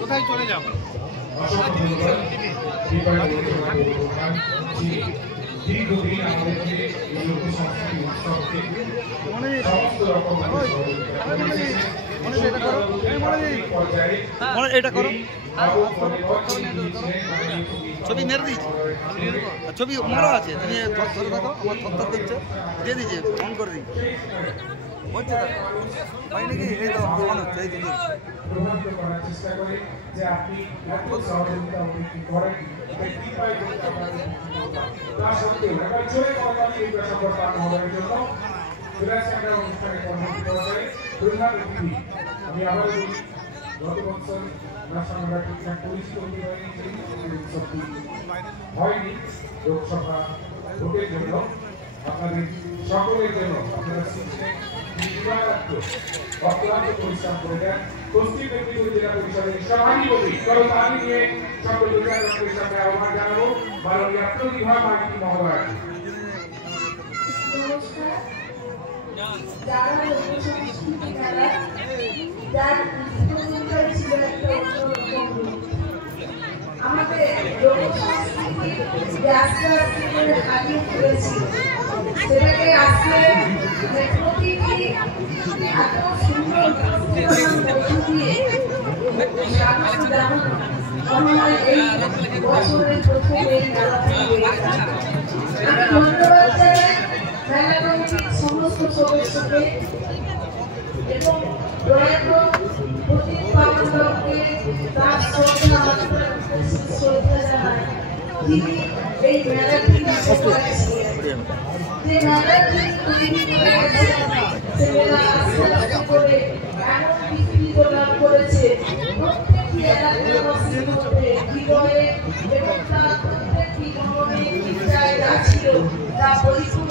কোথায় চলে যাও? দীর্ঘদিন আমাদেরকে এই লোক সংস্কৃতি উৎসবকে সমস্ত রকম এটা করো, ছবি মেরে দিয়েছি, ছবি মারা আছে, তুমি ধরে থাকো, আমার থর দিচ্ছে, দিয়ে দিয়েছে, অন করে দিই হচ্ছে হয় নাকি? এই তো মনে হচ্ছে, এই দিদি প্রভাবিত করার চেষ্টা করে যে আপনি এত সহযোগিতা করেন, তা সত্ত্বেও এবার চলে কর্মী এই পেশাগত মহলের জন্য ফিরাসেন্টার অনুষ্ঠানে কর্মসূচি করে দুর্গা পৃথিবী। আমি আবার বলি, গত বছর আমরা ঠিকঠাক পরিচিত হতে পারিনি, উৎসবটি হয়নি লোকসভা ভোটের জন্য। আপনাদের সকলের জন্য আপনারা অক্লান্ত পরিশ্রম করে দেন। পশ্চিম মেদিনীপুর জেলা পরিষদের সভাধিপতি করতালি নিয়ে সকল অধিকারীদের সামনে আহ্বান জানাবো মাননীয় প্রতিভা মাইতি মহোদয়। আমাদের লোকসংস্কৃতি আস্তে আস্তে করে হারিয়ে ফেলেছি, সেটাকে আজকে প্রতিটি এত সুন্দর দিয়ে এই বছরের প্রথম এই মেলাতে আমি ধন্যবাদ জানাই মেলা কমিটির সমস্ত সদস্যকে এবং প্রয়াত প্রতীক পাওয়াকে তার শ্রদ্ধা জানাই, তিনি এই মেলাটি যে মেলাটি তৈরি সে মেলা আস্তে আস্তে করে এমন বিস্তৃত লাভ করেছে প্রত্যেকটি এলাকাবাসীর মধ্যে হৃদয়ে এবং তার প্রত্যেকটি মনে চিন্তায় যা ছিল তা পরিপূর্ণ